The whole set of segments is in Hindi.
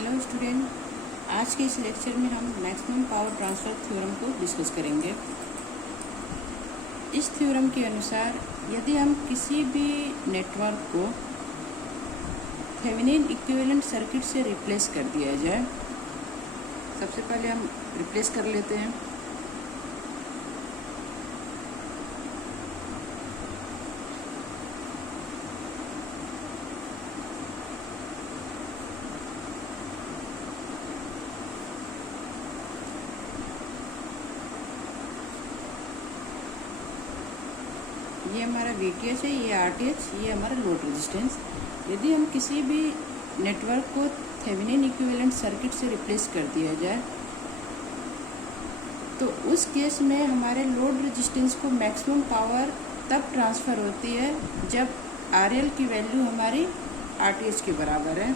हेलो स्टूडेंट, आज के इस लेक्चर में हम मैक्सिमम पावर ट्रांसफ़र थ्योरम को डिस्कस करेंगे। इस थ्योरम के अनुसार यदि हम किसी भी नेटवर्क को थेवेनिन इक्विवेलेंट सर्किट से रिप्लेस कर दिया जाए, सबसे पहले हम रिप्लेस कर लेते हैं। ये हमारा VTH है, ये RTH, ये हमारा लोड रेजिस्टेंस। यदि हम किसी भी नेटवर्क को थेवेनिन इक्विवेलेंट सर्किट से रिप्लेस कर दिया जाए तो उस केस में हमारे लोड रेजिस्टेंस को मैक्सिमम पावर तब ट्रांसफ़र होती है जब RL की वैल्यू हमारी RTH के बराबर है।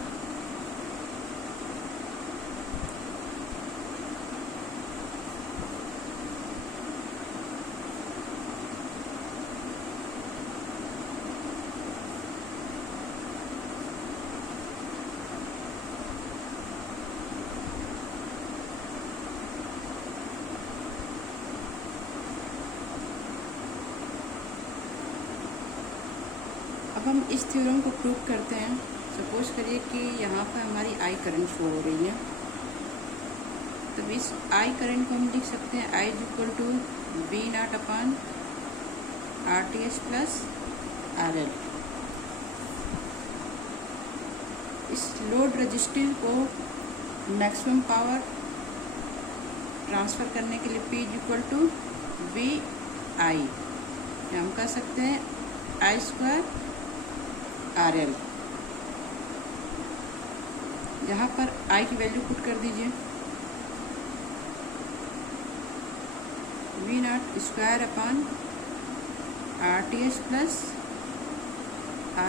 अब हम इस थ्योरम को प्रूव करते हैं। सपोज करिए कि यहाँ पर हमारी I करंट फ्लो हो रही है, तो इस I करंट को हम लिख सकते हैं I = V0 upon RTH plus RL। इस लोड रजिस्टिव को मैक्सिमम पावर ट्रांसफ़र करने के लिए P = VI, हम कह सकते हैं I² RL। यहाँ पर I की वैल्यू पुट कर दीजिए, V0² upon RTH plus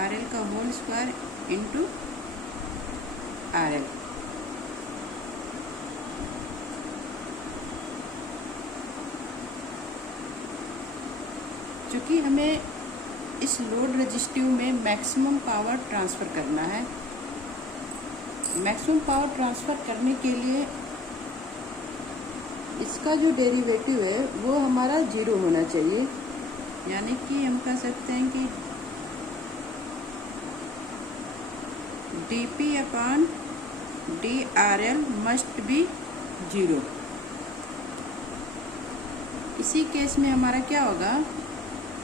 RL का होल स्क्वायर इंटू RL। चूँकि हमें इस लोड रजिस्टिव में मैक्सिमम पावर ट्रांसफ़र करना है, मैक्सिमम पावर ट्रांसफ़र करने के लिए इसका जो डेरिवेटिव है वो हमारा 0 होना चाहिए। यानी कि हम कह सकते हैं कि dP upon dRL must be 0। इसी केस में हमारा क्या होगा,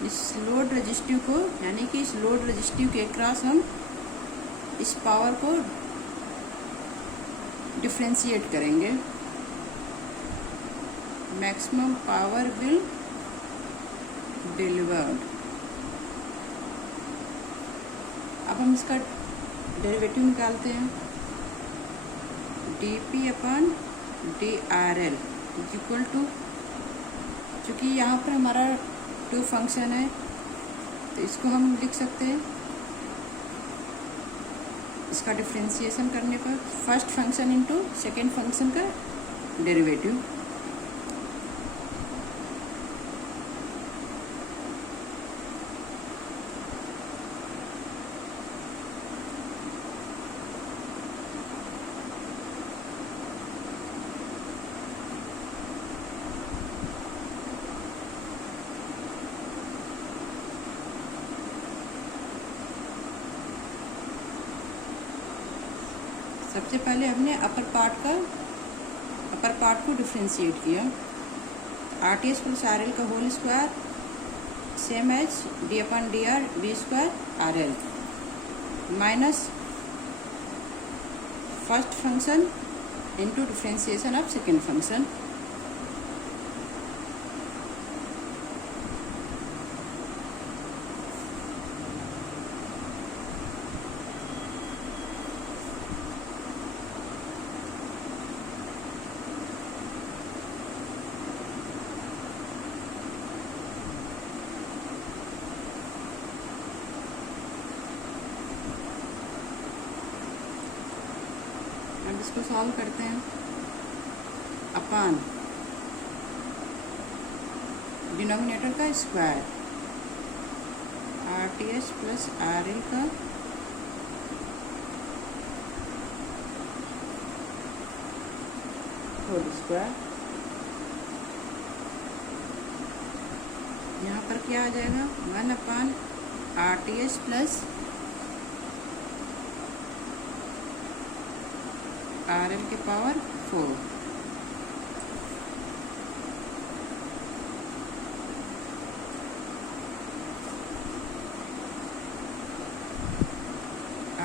इस लोड रजिस्टिव को यानी कि इस लोड रजिस्टिव के क्रॉस हम इस पावर को डिफ्रेंशिएट करेंगे। Maximum power will delivered. अब हम इसका डेरिवेटिव निकालते हैं, dP upon dRL equal to, चूँकि यहाँ पर हमारा 2 फंक्शन है तो इसको हम लिख सकते हैं, इसका डिफ्रेंशिएशन करने पर first function into second function का डेरिवेटिव। सबसे पहले हमने अपर पार्ट को डिफ्रेंशिएट किया, RTH प्लस RL का whole square same as D upon DR V² RL minus first function into differentiation of second function. अब इसको सॉल्व करते हैं, अपान डिनोमिनेटर का स्क्वायर RTH प्लस RL का होल स्क्वायर। यहाँ पर क्या आ जाएगा 1/RTH प्लस RL की पावर 4।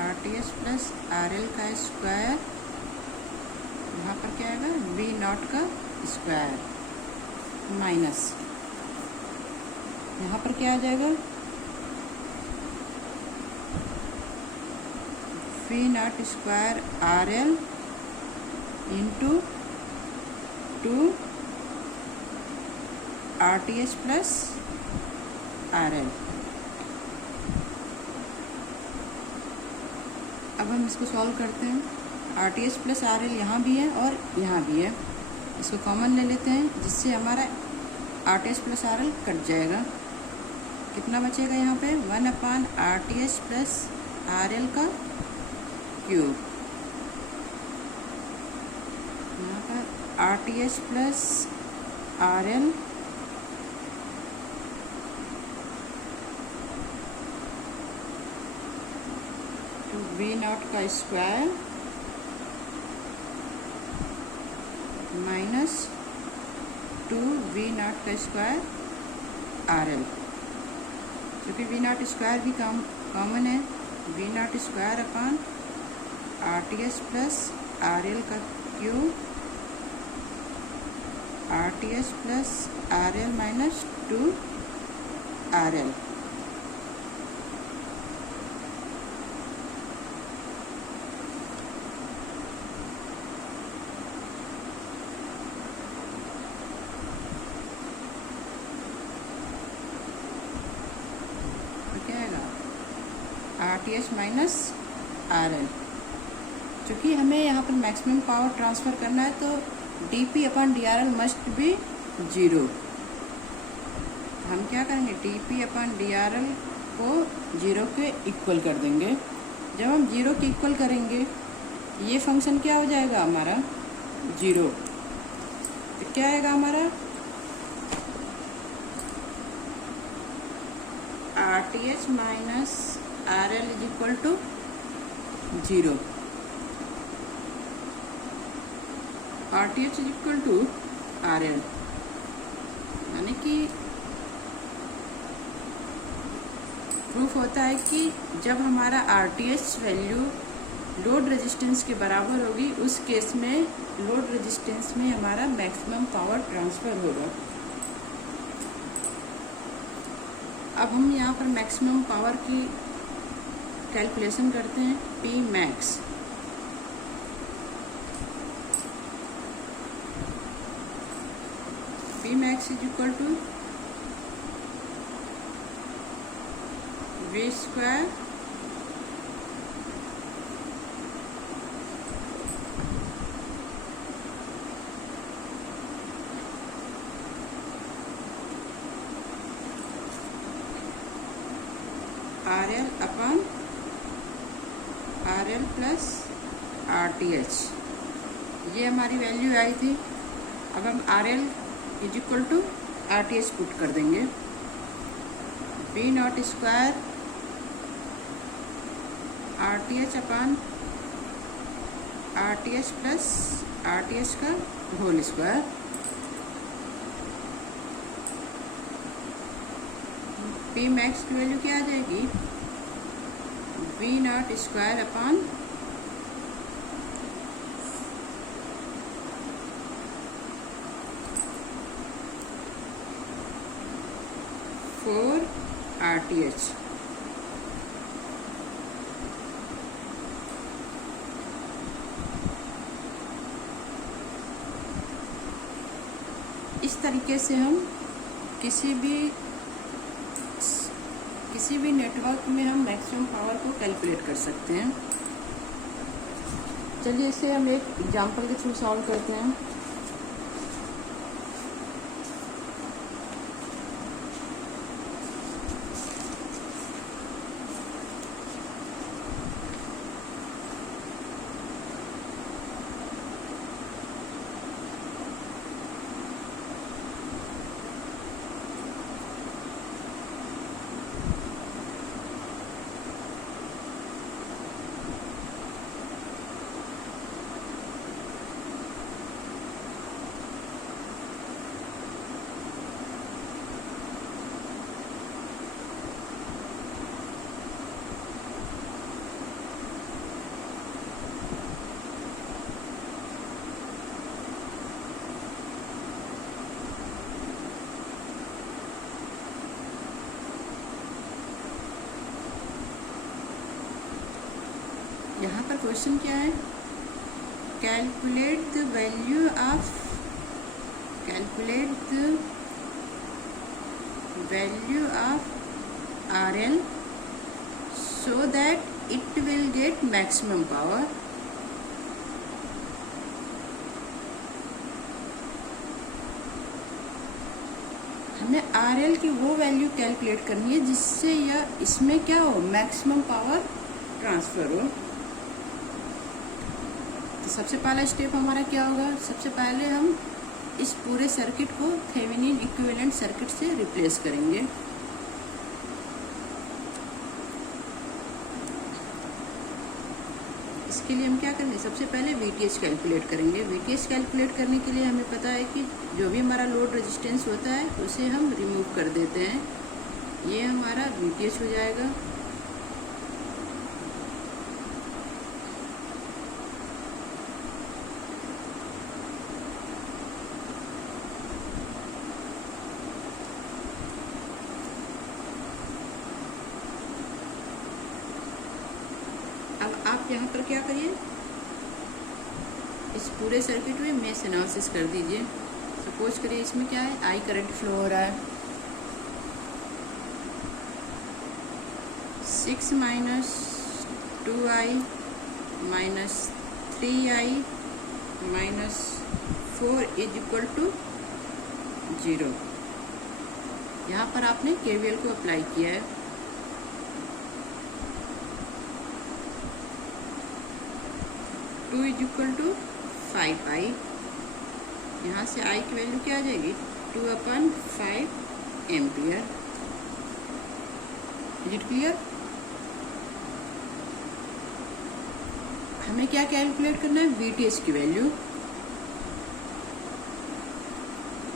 RTH प्लस RL का स्क्वायर, यहाँ पर क्या आएगा V0 का स्क्वायर माइनस, यहाँ पर क्या आ जाएगा V0 square RL into 2 RTH plus RL। अब हम इसको सॉल्व करते हैं। RTH प्लस RL यहाँ भी है और यहाँ भी है, इसको कॉमन ले लेते हैं जिससे हमारा RTH प्लस RL कट जाएगा। कितना बचेगा यहाँ पे 1/RTH प्लस RL का क्यूब। यहाँ पर RTH प्लस RL V0 का स्क्वायर माइनस 2 V0 का स्क्वायर RL। क्योंकि V0 स्क्वायर भी कॉमन है, V0 square upon RTH plus RL का cube, RTH plus RL minus 2 RL। क्या आएगा RTH माइनस RL। चूँकि हमें यहाँ पर मैक्सिमम पावर ट्रांसफ़र करना है तो dP/dRL मस्ट बी 0। हम क्या करेंगे dP/dRL को 0 के इक्वल कर देंगे। जब हम 0 के इक्वल करेंगे ये फंक्शन क्या हो जाएगा हमारा 0। तो क्या आएगा हमारा RTH minus RL is equal to 0। RTH is equal to RL, यानी कि प्रूफ होता है कि जब हमारा RTH वैल्यू लोड रेजिस्टेंस के बराबर होगी उस केस में लोड रेजिस्टेंस में हमारा मैक्सिमम पावर ट्रांसफ़र होगा। अब हम यहाँ पर मैक्सिमम पावर की कैलकुलेशन करते हैं। P max is equal to V square RL upon RL plus RTH। ये हमारी वैल्यू आई थी। अब हम RL is equal to RTH put कर देंगे। V0 square RTH upon RTH plus RTH का होल स्क्वायर। P मैक्स की वैल्यू क्या आ जाएगी V0 स्क्वायर अपॉन RTH। इस तरीके से हम किसी भी नेटवर्क में हम मैक्सिमम पावर को कैलकुलेट कर सकते हैं। चलिए इसे हम एक एग्जांपल के थ्रू सॉल्व करते हैं। यहाँ पर क्वेश्चन क्या है, calculate the value of RL so that it will get maximum power. हमें RL की वो वैल्यू कैलकुलेट करनी है जिससे यह इसमें क्या हो, मैक्सिमम पावर ट्रांसफर हो। तो सबसे पहला स्टेप हमारा क्या होगा, सबसे पहले हम इस पूरे सर्किट को थेवेनिन इक्विवेलेंट सर्किट से रिप्लेस करेंगे। इसके लिए हम क्या करेंगे, सबसे पहले VTH कैलकुलेट करेंगे। VTH कैलकुलेट करने के लिए हमें पता है कि जो भी हमारा लोड रेजिस्टेंस होता है उसे हम रिमूव कर देते हैं, ये हमारा VTH हो जाएगा। अब आप यहाँ पर क्या करिए, इस पूरे सर्किट में मेश एनालिसिस कर दीजिए। सपोज करिए इसमें क्या है, I करंट फ्लो हो रहा है, 6 minus 2I minus 3I minus 4 is equal to 0। यहाँ पर आपने KVL को अप्लाई किया है। Two is equal to 5I, यहाँ से I की वैल्यू क्या आ जाएगी, 2/5 एम्पियर। Is it clear? हमें क्या कैलकुलेट करना है, VTH की वैल्यू।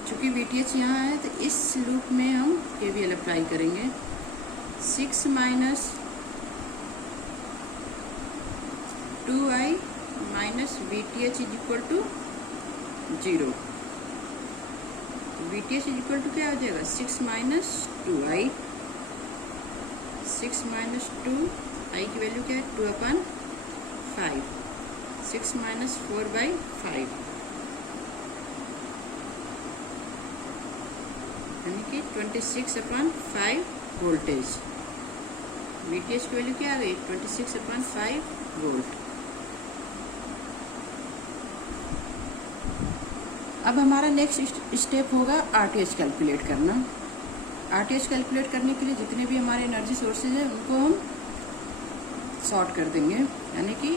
चूंकि VTH यहाँ है तो इस लूप में हम KVL अप्लाई करेंगे। 6 minus 2I minus VTH is equal to 0। VTH is equal to क्या हो जाएगा, 6 माइनस 2I। 6 माइनस 2I की वैल्यू क्या है, 2/5। 6 माइनस 4/5 यानी कि 26/5 वोल्टेज। VTH की वैल्यू क्या आ गई, 26/5 वोल्ट। अब हमारा नेक्स्ट स्टेप होगा RTH कैलकुलेट करना। RTH कैलकुलेट करने के लिए जितने भी हमारे एनर्जी सोर्सेज हैं उनको हम शॉर्ट कर देंगे, यानी कि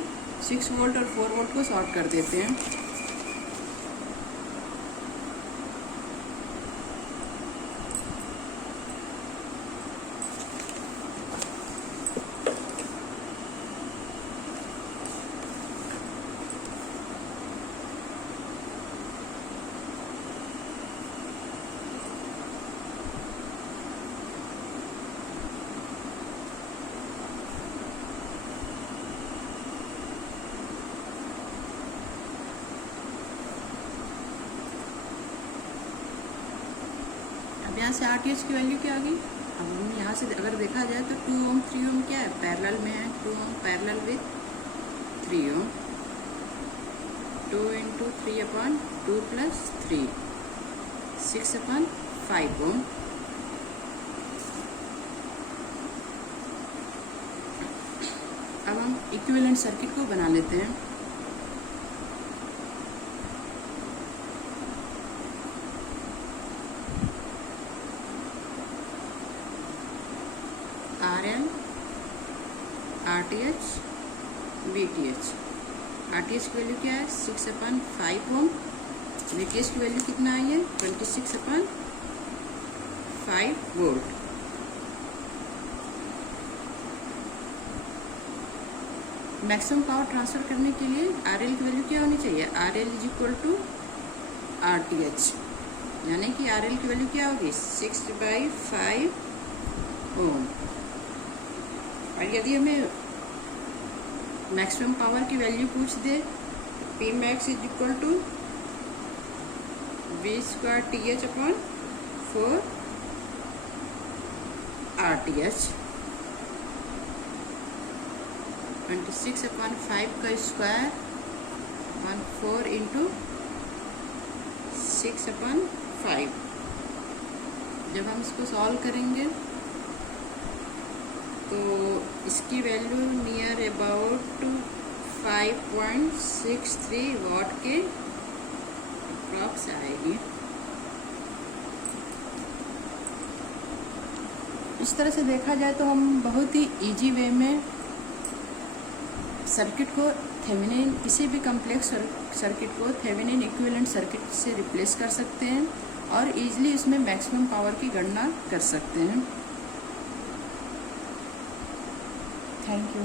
6 वोल्ट और 4 वोल्ट को शॉर्ट कर देते हैं। यहाँ से RTH की वैल्यू क्या आ गई। अब हम यहाँ से अगर देखा जाए तो 2 ओम 3 ओम क्या है, पैरेलल में है। 2 ओम पैरेलल विथ 3 ओम। 2 × 3/2 + 3 6/5 ओम। अब हम इक्विवेलेंट सर्किट को बना लेते हैं। RL, RTH, VTH। RTH की वैल्यू क्या है, 6/5 ओम। VTH की वैल्यू कितना आई है, 26/5 वोल्ट। मैक्सिमम पावर ट्रांसफर करने के लिए RL की वैल्यू क्या होनी चाहिए, RL = RTH, यानी कि RL की वैल्यू क्या होगी, 6/5 ओम। और यदि हमें मैक्सिमम पावर की वैल्यू पूछ दे, Pmax = V²TH/4 RTH। 26/5 का स्क्वायर 4 इंटू 6/5। जब हम इसको सॉल्व करेंगे तो इसकी वैल्यू नियर अबाउट 5.63 वाट के अप्रॉक्स आएगी। इस तरह से देखा जाए तो हम बहुत ही इजी वे में सर्किट को थेवेनिन, किसी भी कॉम्प्लेक्स सर्किट को थेवेनिन इक्विवेलेंट सर्किट से रिप्लेस कर सकते हैं और इजीली इसमें मैक्सिमम पावर की गणना कर सकते हैं। Thank you.